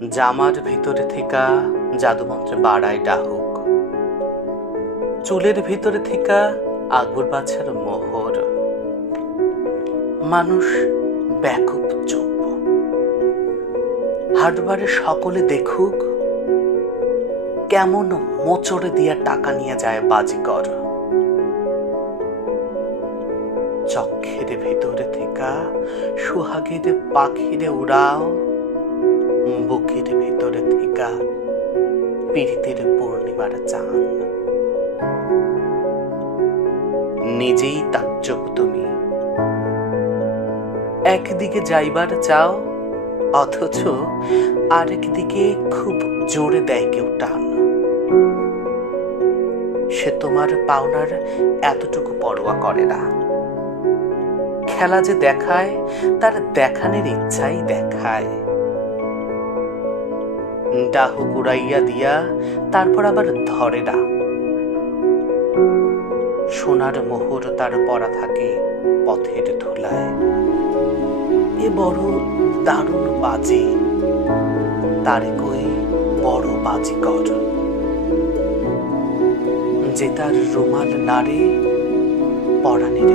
জামার ভিতরে থেকে জাদুমন্ত্রে বাড়ায় ডাহুক, চুলের ভিতরে থেকে আকবর বাছার মোহর। মানুষ ব্যাকুপ চুপ, হাটবারে সকলে দেখুক কেমন মোচড়ে দিয়া টাকা নিয়ে যায় বাজিকর। চক্ষের ভিতরে থেকে সোহাগের পাখিরে উড়াও, বুকের ভিতরে থেকে পীড়িতের পূর্ণিমার চাঁদ। নিজেই তাজ্জব তুমি, একদিকে যাইবার চাও অথচ আরেকদিকে খুব জোরে দেয় কেউ টান। সে তোমার পাওনার এতটুকু পরোয়া করে না, খেলা যে দেখায় তার দেখানোর ইচ্ছাই দেখায়। ডাহু কুড়াইয়া দিয়া তারপর আবার ধরে না, সোনার মোহর তার পরা থাকে পথের ধুলায়। এ বড় দারুণ বাজে, তারে কই বড় বাজিকর। যে তার রুমাল নাড়ে পরাণের